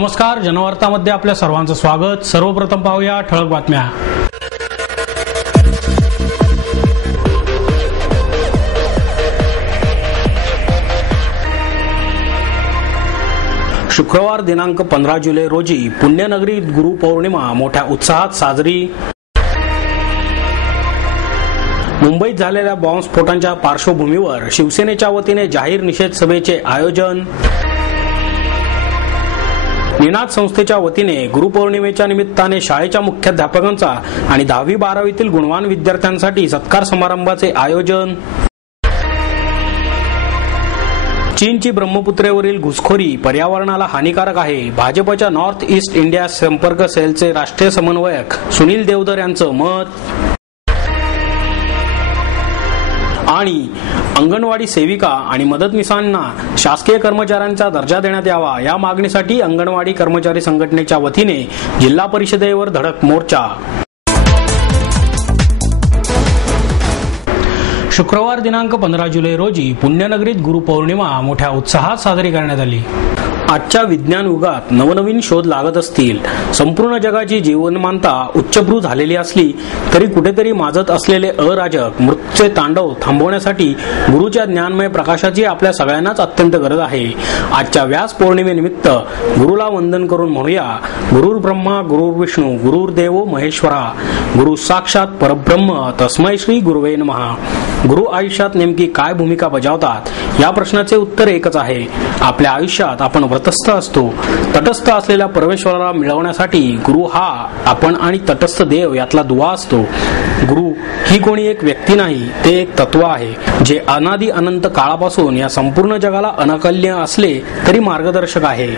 नमस्कार, जनवार्तामध्ये आपल्या सर्वांचं स्वागत. सर्वप्रथम पाहूया ठळक बातम्या. शुक्रवार दिनांक 15 जुलै रोजी पुण्यनगरीत गुरुपौर्णिमा मोठ्या उत्साहात साजरी. मुंबईत झालेल्या बॉम्बस्फोटांच्या पार्श्वभूमीवर शिवसेनेच्या वतीने जाहीर निषेध सभेचे आयोजन. निनाद संस्थेच्या वतीने गुरुपौर्णिमेच्या निमित्ताने शाळेच्या मुख्याध्यापकांचा आणि 10वी-12वीतील गुणवान विद्यार्थ्यांसाठी सत्कार समारंभाचे आयोजन. चीनची ब्रह्मपुत्रेवरील घुसखोरी पर्यावरणाला हानिकारक आहे, भाजपच्या नॉर्थ ईस्ट इंडिया संपर्क सेलचे राष्ट्रीय समन्वयक सुनील देवधर यांचं मत. आणि अंगणवाडी सेविका आणि मदतनीसांना शासकीय कर्मचाऱ्यांचा दर्जा देण्यात यावा या मागणीसाठी अंगणवाडी कर्मचारी संघटनेच्या वतीने जिल्हा परिषदेवर धडक मोर्चा. शुक्रवार दिनांक 15 जुलै रोजी पुण्यनगरीत गुरुपौर्णिमा मोठ्या उत्साहात साजरी करण्यात आली. आजच्या विज्ञान युगात नवनवीन शोध लागत असतील, संपूर्ण जगाची जीवनमानता उच्चभ्रू झालेली असली तरी कुठेतरी माजत असलेले अराजक मृत्यूचे तांडव थांबवण्यासाठी गुरुच्या ज्ञानमय प्रकाशाची आपल्या सगळ्यांनाच अत्यंत गरज आहे. आजच्या व्यास पौर्णिमेनिमित्त गुरुला वंदन करून म्हणूया, गुरुर् ब्रह्मा गुरुर्विष्णू गुरुर्देवो महेश्वरा, गुरु साक्षात परब्रह्म तस्मै श्री गुरुवे नमः. गुरु आयुष्यात नेमकी काय भूमिका बजावतात या प्रश्नाचे उत्तर एकच आहे. आपल्या आयुष्यात आपण व्रतस्थ असतो. तटस्थ असलेल्या परमेश्वराला मिळवण्यासाठी गुरु हा आपण आणि तटस्थ देव यातला दुवा असतो. गुरु ही कोणी एक व्यक्ती नाही, ते एक तत्व आहे जे अनादी अनंत काळापासून या संपूर्ण जगाला अनकल्य असले तरी मार्गदर्शक आहे.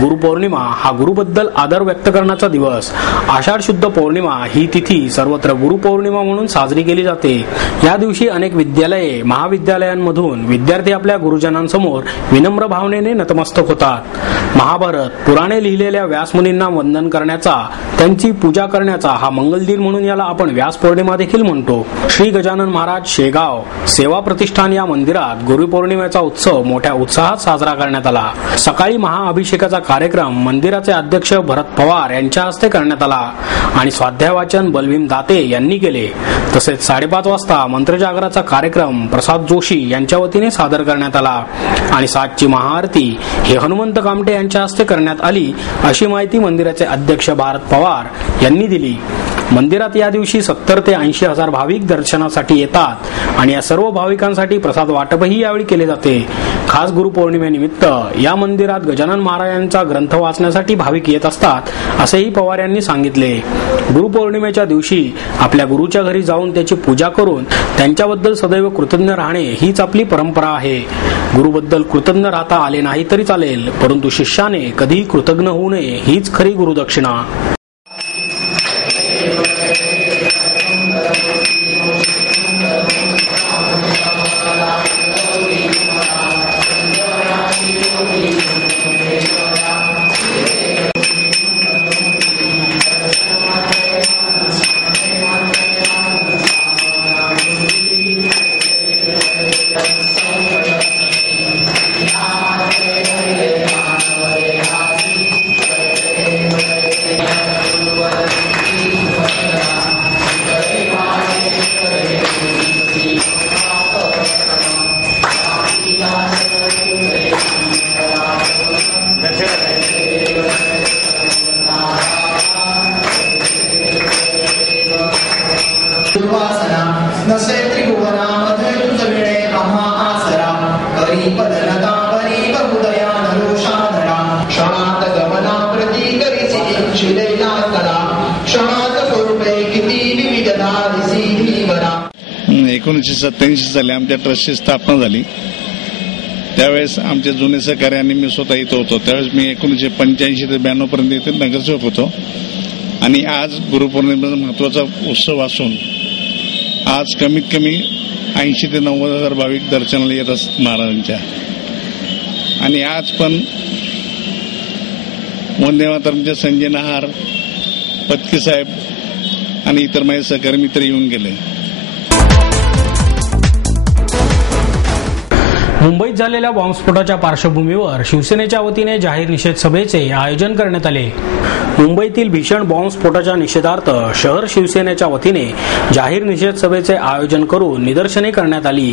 गुरुपौर्णिमा हा गुरुबद्दल आदर व्यक्त करण्याचा दिवस. आषाढ शुद्ध पौर्णिमा ही तिथी सर्वत्र गुरुपौर्णिमा म्हणून साजरी केली जाते. या दिवशी अनेक विद्यालये महाविद्यालयांमधून विद्यार्थी आपल्या गुरुजनांसमोर विनम्र भावनेने नतमस्तक होतात. महाभारत पुराणे लिहिलेल्या व्यासमुनींना वंदन करण्याचा, त्यांची पूजा करण्याचा हा मंगल दिन म्हणून याला आपण व्यास पौर्णिमा देखील म्हणतो. श्री गजानन महाराज शेगाव सेवा प्रतिष्ठान या मंदिरात गुरुपौर्णिमेचा उत्सव मोठ्या उत्साहात साजरा करण्यात आला. सकाळी महाअभिषेकाचा कार्यक्रम मंदिराचे अध्यक्ष भरत पवार यांच्या हस्ते करण्यात आला आणि स्वाध्याय वाचन बलभीम दाते यांनी केले. तसेच 5:30 वाजता मंत्रजागराचा कार्यक्रम प्रसाद जोशी यांच्या वतीने सादर करण्यात आला आणि 7ची महाआरती हे हनुमंत कामटे यांच्या हस्ते करण्यात आली, अशी माहिती मंदिराचे अध्यक्ष भारत पवार यांनी दिली. मंदिरात या दिवशी 70 ते 80 हजार भाविक दर्शनासाठी येतात आणि या सर्व भाविकांसाठी प्रसाद वाटपही यावेळी केले जाते. खास गुरुपौर्णिमेनिमित्त या मंदिरात गजानन महाराजांचा ग्रंथ वाचण्यासाठी भाविक येत असतात, असेही पवार यांनी सांगितले. गुरुपौर्णिमेच्या दिवशी आपल्या गुरुच्या घरी जाऊन त्याची पूजा करून त्यांच्याबद्दल सदैव कृतज्ञ राहणे हीच आपली परंपरा आहे. गुरुबद्दल कृतज्ञ राहता आले नाही तरी चालेल, परंतु शिष्याने कधीही कृतज्ञ होऊ नये हीच खरी गुरुदक्षिणा. एकोणीसशे 87 साली आमच्या ट्रस्टची स्थापना झाली. त्यावेळेस आमचे जुने सहकार्याने मी स्वतः इथं होतो. त्यावेळेस मी 1985 ते 92 पर्यंत इथे नगरसेवक होतो. आणि आज गुरुपौर्णिमेचा महत्वाचा उत्सव असून आज कमीत कमी 80 ते 90 हजार भाविक दर्शनाला येत असतात महाराजांच्या. आणि आज पण वंदे मातरमचे संजय नहार, पत्की साहेब आणि इतर माझे सहकारी मित्र येऊन गेले. मुंबईत झालेल्या बॉम्बस्फोटाच्या पार्श्वभूमीवर शिवसेनेच्या वतीने जाहीर निषेध सभेचे आयोजन करण्यात आले. मुंबईतील भीषण बॉम्बस्फोटाच्या निषेधार्थ शहर शिवसेनेच्या वतीने जाहीर निषेध सभेचे आयोजन करून निदर्शने करण्यात आली.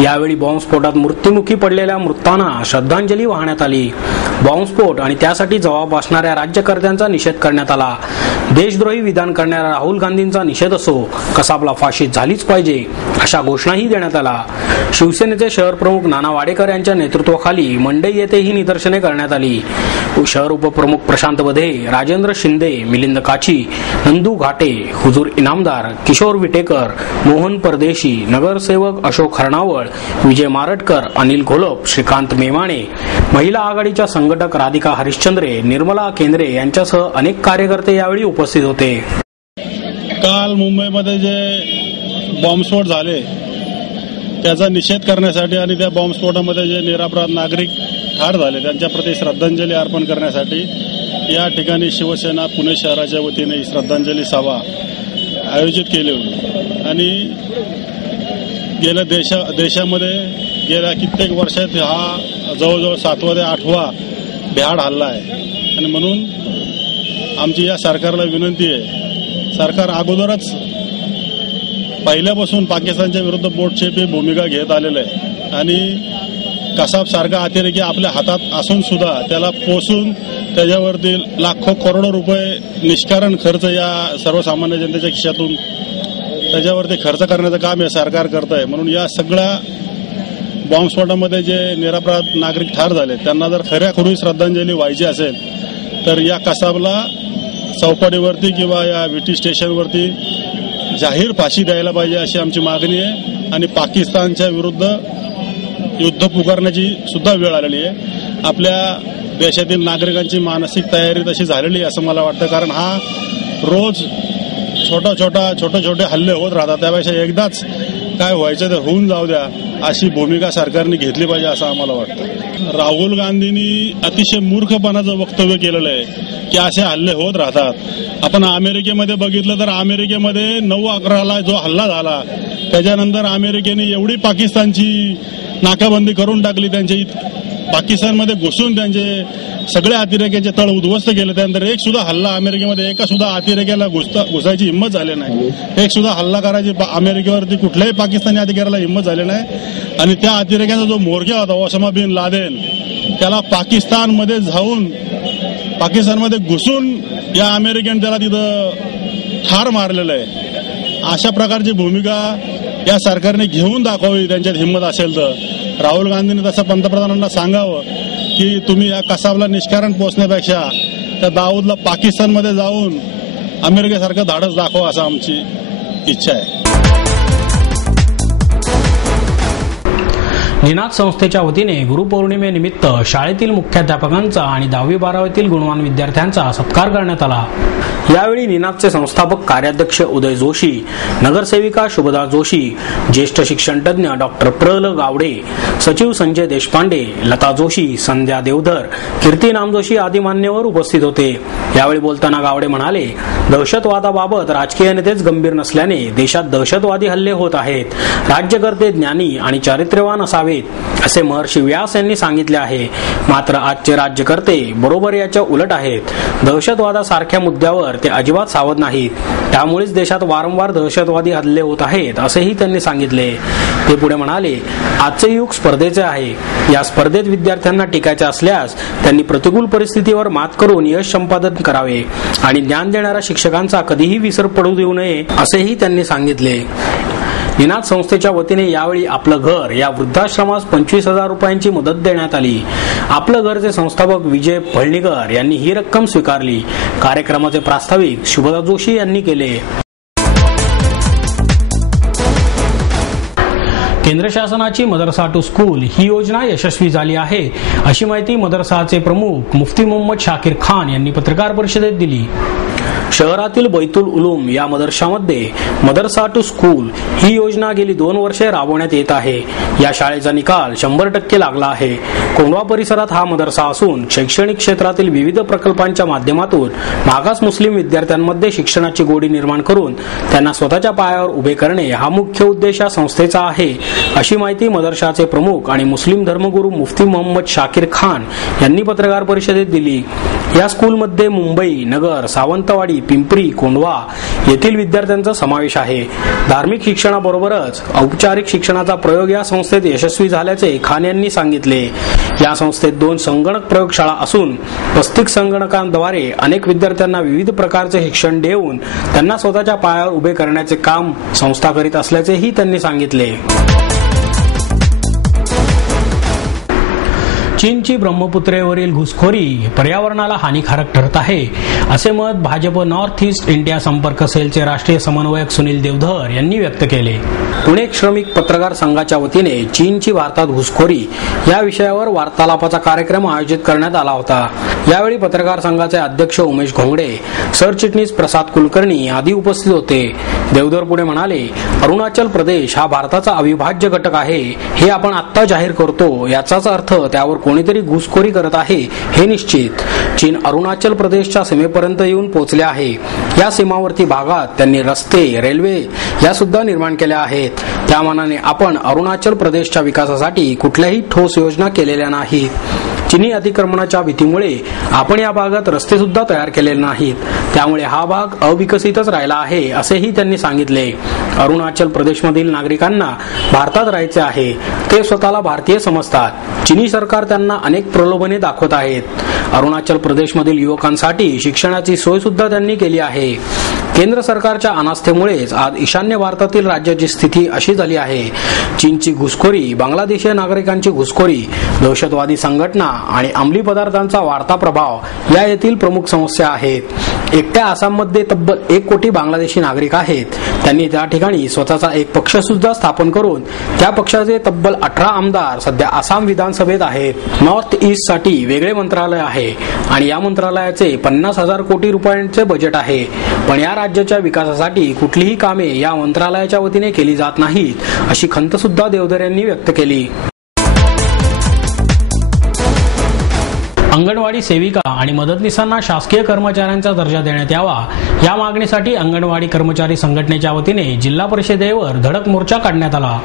यावेळी बॉम्बस्फोटात मृत्युमुखी पडलेल्या मृतांना श्रद्धांजली वाहण्यात आली. बॉम्बस्फोट आणि त्यासाठी जबाब असणाऱ्या राज्यकर्त्यांचा निषेध करण्यात आला. देशद्रोही विधान करणाऱ्या राहुल गांधींचा निषेध असो, कसाबला फाशी झालीच पाहिजे अशा घोषणाही देण्यात आला. शिवसेनेचे शहर प्रमुख नाना वाडेकर यांच्या नेतृत्वाखाली मंडई येथे ही निदर्शने करण्यात आली. शहर उपप्रमुख प्रशांत बधे, राजेंद्र शिंदे, मिलिंद काची, नंदू घाटे, हुजूर इनामदार, किशोर विटेकर, मोहन परदेशी, नगरसेवक अशोक हरणावळ, विजय मारटकर, अनिल घोलप, श्रीकांत मेमाणे, महिला आघाडीच्या संघटक राधिका हरिश्चंद्रे, निर्मला केंद्रे यांच्यासह अनेक कार्यकर्ते यावेळी उपस्थित होते. काल मुंबईमध्ये जे बॉम्बस्फोट झाले त्याचा निषेध करण्यासाठी आणि त्या बॉम्बस्फोटामध्ये जे निरपराध नागरिक ठार झाले त्यांच्या प्रति श्रद्धांजली अर्पण करण्यासाठी या ठिकाणी शिवसेना पुणे शहराच्या वतीने श्रद्धांजली सभा आयोजित केली होती. आणि गेल्या देशामध्ये गेल्या कित्येक वर्षात हा जवळजवळ 7वा ते 8वा भ्याड हल्ला आहे. आणि म्हणून आमची या सरकारला विनंती आहे, सरकार अगोदरच पहिल्यापासून पाकिस्तानच्या विरुद्ध बोटछेपी भूमिका घेत आलेलं आहे आणि कसाब सारखा अतिरेकी आपल्या हातात असून सुद्धा त्याला पोसून त्याच्यावरती लाखो करोडो रुपये निष्कारण खर्च या सर्वसामान्य जनतेच्या खिशातून त्याच्यावरती खर्च करण्याचं काम हे सरकार करत आहे. म्हणून या सगळ्या बॉम्बस्फोटामध्ये जे निरपराध नागरिक ठार झाले त्यांना जर खऱ्याखुरी श्रद्धांजली व्हायची असेल तर या कसाबला चौपाटीवरती किंवा या विटी स्टेशनवरती जाहीर फाशी द्यायला पाहिजे अशी आमची मागणी आहे. आणि पाकिस्तानच्या विरुद्ध युद्ध पुकारण्याची सुद्धा वेळ आलेली आहे. आपल्या देशातील नागरिकांची मानसिक तयारी तशी झालेली आहे असं मला वाटतं. कारण हा रोज छोटे छोटे हल्ले होत राहतात. त्यापेक्षा एकदाच काय व्हायचं ते होऊन जाऊ द्या अशी भूमिका सरकारने घेतली पाहिजे असं आम्हाला वाटतं. राहुल गांधींनी अतिशय मूर्खपणाचं वक्तव्य केलेलं आहे की असे हल्ले होत राहतात. आपण अमेरिकेमध्ये बघितलं तर अमेरिकेमध्ये 9/11ला जो हल्ला झाला त्याच्यानंतर अमेरिकेने एवढी पाकिस्तानची नाकाबंदी करून टाकली, त्यांची पाकिस्तानमध्ये घुसून त्यांचे सगळे अतिरेक्याचे तळ उद्ध्वस्त केले. त्यानंतर एक सुद्धा हल्ला अमेरिकेमध्ये एका सुद्धा अतिरेक्याला घुसायची हिंमत झाली नाही. एक सुद्धा हल्ला करायची अमेरिकेवरती कुठल्याही पाकिस्तानी अधिकाऱ्याला हिंमत झाली नाही. आणि त्या अतिरेक्याचा जो म्होरक्या होता ओसामा बिन लादेन त्याला पाकिस्तानमध्ये घुसून या अमेरिकेने त्याला तिथं ठार मारलेलं आहे. अशा प्रकारची भूमिका या सरकारने घेऊन दाखवावी त्यांच्यात हिंमत असेल तर. राहुल गांधींनी तसं पंतप्रधानांना सांगावं की तुम्ही या कसाबला निष्कारण पोचण्यापेक्षा त्या दाऊदला पाकिस्तानमध्ये जाऊन अमेरिकेसारखं धाडस दाखवा असं आमची इच्छा आहे. निनाद संस्थेच्या वतीने गुरुपौर्णिमेनिमित्त शाळेतील मुख्याध्यापकांचा आणि 10वी-12वीतील गुणवान विद्यार्थ्यांचा सत्कार करण्यात आला. यावेळी निनादचे संस्थापक कार्याध्यक्ष उदय जोशी, नगरसेविका शुभदा जोशी, ज्येष्ठ शिक्षणतज्ञ डॉक्टर प्र.ल. गावडे, सचिव संजय देशपांडे, लता जोशी, संध्या देवधर, कीर्ती नामजोशी आदी मान्यवर उपस्थित होते. यावेळी बोलताना गावडे म्हणाले, दहशतवादाबाबत राजकीय नेतेच गंभीर नसल्याने देशात दहशतवादी हल्ले होत आहेत. राज्यकर्ते ज्ञानी आणि चारित्र्यवान असावेत असे महर्षी व्यास यांनी सांगितले आहे. मात्र आजचे राज्यकर्ते बरोबर याच्या उलट आहेत. दहशतवादासारख्या मुद्द्यावर ते अजिबात सावध नाहीत. त्यामुळेच देशात वारंवार दहशतवादी हल्ले होत आहेत असेही त्यांनी सांगितले. ते पुढे म्हणाले, आजचे युग स्पर्धेचे आहे. या स्पर्धेत विद्यार्थ्यांना टिकायचे असल्यास त्यांनी प्रतिकूल परिस्थितीवर मात करून यश संपादन करावे आणि ज्ञान देणाऱ्या शिक्षकांचा कधीही विसर पडू देऊ नये असेही त्यांनी सांगितले. निनाद संस्थेच्या वतीने यावेळी आपलं घर या वृद्धाश्रमास 25,000 रुपयांची मदत देण्यात आली. आपलं घरचे संस्थापक विजय फळणीकर यांनी ही रक्कम स्वीकारली. कार्यक्रमाचे प्रास्ताविक शुभदा जोशी यांनी केले. केंद्र शासनाची मदरसा टू स्कूल ही योजना यशस्वी झाली आहे अशी माहिती मदरसाचे प्रमुख मुफ्ती मोहम्मद शाकीर खान यांनी पत्रकार परिषदेत दिली. शहरातील बैतुल उलूम या मदरशामध्ये मदरसा टू स्कूल ही योजना गेली 2 वर्षे राबवण्यात येत आहे. या शाळेचा निकाल 100% लागला आहे. कोंढवा परिसरात हा मदरसा असून शैक्षणिक क्षेत्रातील विविध प्रकल्पांच्या माध्यमातून मागास मुस्लिम विद्यार्थ्यांमध्ये शिक्षणाची गोडी निर्माण करून त्यांना स्वतःच्या पायावर उभे करणे हा मुख्य उद्देश या संस्थेचा आहे अशी माहिती मदरशाचे प्रमुख आणि मुस्लिम धर्मगुरू मुफ्ती मोहम्मद शाकीर खान यांनी पत्रकार परिषदेत दिली. या स्कूलमध्ये मुंबई, नगर, सावंतवाडी, पिंपरी, कोंढवा येथील विद्यार्थ्यांचा समावेश आहे. धार्मिक शिक्षणाबरोबरच औपचारिक शिक्षणाचा प्रयोग या संस्थेत यशस्वी झाल्याचे खान यांनी सांगितले. या संस्थेत 2 संगणक प्रयोगशाळा असून 35 संगणकांद्वारे अनेक विद्यार्थ्यांना विविध प्रकारचे शिक्षण देऊन त्यांना स्वतःच्या पायावर उभे करण्याचे काम संस्था करीत असल्याचेही त्यांनी सांगितले. चीनची ब्रह्मपुत्रेवरील घुसखोरी पर्यावरणाला हानिकारक ठरत आहे असे मत भाजप नॉर्थ ईस्ट इंडिया संपर्क सेलचे राष्ट्रीय समन्वयक सुनील देवधर यांनी व्यक्त केले. पुणे श्रमिक पत्रकार संघाच्या वतीने चीनची भारतात घुसखोरी या विषयावर वार्तालापाचा कार्यक्रम आयोजित करण्यात आला होता. यावेळी पत्रकार संघाचे अध्यक्ष उमेश घोंगडे, सरचिटणीस प्रसाद कुलकर्णी आदी उपस्थित होते. देवधर पुढे म्हणाले, अरुणाचल प्रदेश हा भारताचा अविभाज्य घटक आहे. हे आपण आत्ता जाहीर करतो याचाच अर्थ त्यावर कोणीतरी घुसखोरी करत आहे हे निश्चित. चीन अरुणाचल प्रदेशच्या सीमेपर्यंत येऊन पोहोचले आहे. या सीमावर्ती भागात त्यांनी रस्ते, रेल्वे या सुद्धा निर्माण केल्या आहेत. त्या मानाने आपण अरुणाचल प्रदेशच्या विकासासाठी कुठल्याही ठोस योजना केलेल्या नाहीत. चीनी अतिक्रमणाच्या भीतीमुळे आपण या भागात रस्ते सुद्धा तयार केलेले नाहीत. त्यामुळे हा भाग अविकसितच राहिला आहे असेही त्यांनी सांगितले. अरुणाचल प्रदेशमधील नागरिकांना भारतात राहायचे आहे. ते स्वतःला भारतीय समजतात. चीनी सरकार त्यांना अनेक प्रलोभने दाखवत आहेत. अरुणाचल प्रदेशमधील युवकांसाठी शिक्षणाची सोय सुद्धा त्यांनी केली आहे. केंद्र सरकारच्या अनास्थेमुळेच आज ईशान्य भारतातील राज्याची स्थिती अशी झाली आहे. चीनची घुसखोरी, बांगलादेशी नागरिकांची घुसखोरी, दहशतवादी संघटना आणि अंमली पदार्थांचा वाढता प्रभाव या येथील प्रमुख समस्या आहेत. एकट्या आसाममध्ये तब्बल 1 कोटी बांगलादेशी नागरिक आहेत. त्यांनी त्या ठिकाणी स्वतःचा एक पक्ष सुद्धा स्थापन करून त्या पक्षाचे तब्बल 18 आमदार सध्या आसाम विधानसभेत आहेत. नॉर्थ ईस्ट साठी वेगळे मंत्रालय आहे आणि या मंत्रालयाचे 50,000 कोटी रुपयांचे बजेट आहे. पण या राज्याच्या विकासासाठी कुठलीही कामे या मंत्रालयाच्या वतीने केली जात नाहीत अशी खंत सुद्धा देवधर यांनी व्यक्त केली. अंगणवाडी सेविका आणि मदतनीसांना शासकीय कर्मचाऱ्यांचा दर्जा देण्यात यावा या मागणीसाठी अंगणवाडी कर्मचारी संघटनेच्या वतीने जिल्हा परिषदेवर धडक मोर्चा काढण्यात आला.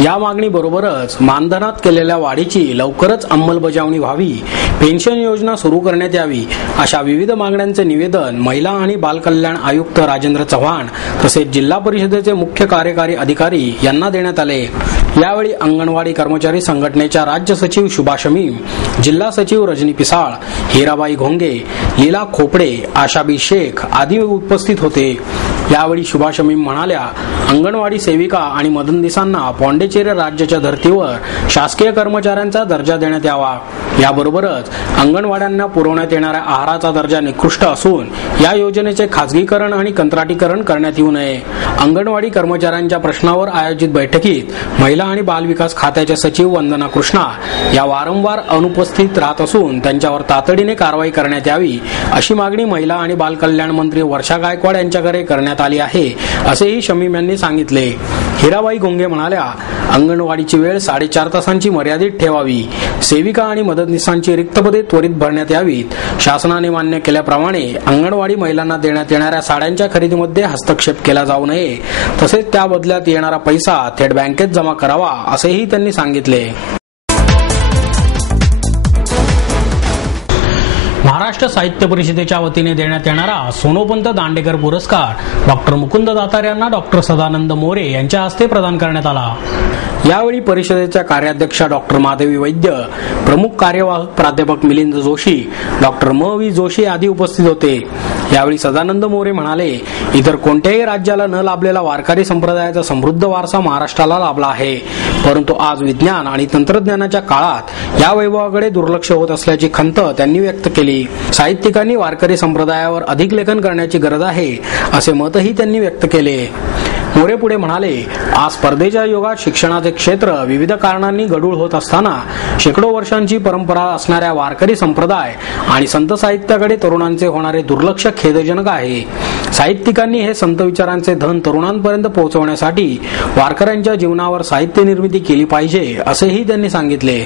या मागणीबरोबरच मानधनात केलेल्या वाढीची लवकरच अंमलबजावणी व्हावी, पेन्शन योजना सुरू करण्यात यावी अशा विविध मागण्यांचे निवेदन महिला आणि बालकल्याण आयुक्त राजेंद्र चव्हाण तसेच जिल्हा परिषदेचे मुख्य कार्यकारी अधिकारी यांना देण्यात आले. यावेळी अंगणवाडी कर्मचारी संघटनेच्या राज्य सचिव शुभा शमीम, जिल्हा सचिव रजनी पिसाळ, हिराबाई घोंगे, लीला खोपडे, आशाबी शेख आदी उपस्थित होते. यावेळी शुभा शमीम म्हणाल्या, अंगणवाडी सेविका आणि मदतनीसांना पॉंडेचेरी राज्याच्या धर्तीवर शासकीय कर्मचाऱ्यांचा दर्जा देण्यात यावा. याबरोबरच अंगणवाड्यांना पुरवण्यात येणाऱ्या आहाराचा दर्जा निकृष्ट असून या योजनेचे खासगीकरण आणि कंत्राटीकरण करण्यात येऊ नये. अंगणवाडी कर्मचाऱ्यांच्या प्रश्नावर आयोजित बैठकीत महिला आणि बालविकास खात्याच्या सचिव वंदना कृष्णा या वारंवार अनुपस्थित राहत असून त्यांच्यावर तातडीने कारवाई करण्यात यावी अशी मागणी महिला आणि बालकल्याण मंत्री वर्षा गायकवाड यांच्याकडे करण्यात आली आहे असेही शमीम यांनी सांगितले. हिराबाई घोंगे म्हणाल्या, अंगणवाडीची वेळ 4.5 तासांची मर्यादित ठेवावी. सेविका आणि मदतनीसांची रिक्त पदे त्वरित भरण्यात यावीत. शासनाने मान्य केल्याप्रमाणे अंगणवाडी महिलांना देण्यात येणाऱ्या साड्यांच्या खरेदीमध्ये हस्तक्षेप केला जाऊ नये. तसेच त्या बदल्यात येणारा पैसा थेट बँकेत जमा करावा असेही त्यांनी सांगितले. महाराष्ट्र साहित्य परिषदेच्या वतीने देण्यात येणारा सोनोपंत दांडेकर पुरस्कार डॉक्टर मुकुंद दातार यांना डॉक्टर सदानंद मोरे यांच्या हस्ते प्रदान करण्यात आला. यावेळी परिषदेच्या कार्याध्यक्षा डॉक्टर माधवी वैद्य, प्रमुख कार्यवाहक प्राध्यापक मिलिंद जोशी, डॉक्टर म व्ही जोशी आदी उपस्थित होते. यावेळी सदानंद मोरे म्हणाले, इतर कोणत्याही राज्याला न लाभलेला वारकरी संप्रदायाचा समृद्ध वारसा महाराष्ट्राला लाभला आहे. परंतु आज विज्ञान आणि तंत्रज्ञानाच्या काळात या वैभवाकडे दुर्लक्ष होत असल्याची खंत त्यांनी व्यक्त केली. साहित्यिकांनी वारकरी संप्रदायावर अधिक लेखन करण्याची गरज आहे असे मतही त्यांनी व्यक्त केले. मोरे पुढे म्हणाले, आज स्पर्धेच्या युगात शिक्षणाचे क्षेत्र विविध कारणांनी गढूळ होत असताना शेकडो वर्षांची परंपरा असणाऱ्या वारकरी संप्रदाय आणि संत साहित्याकडे तरुणांचे होणारे दुर्लक्ष खेदजनक आहे. साहित्यिकांनी हे संत विचारांचे धन तरुणांपर्यंत पोहोचवण्यासाठी वारकऱ्यांच्या जीवनावर साहित्य निर्मिती केली पाहिजे असेही त्यांनी सांगितले.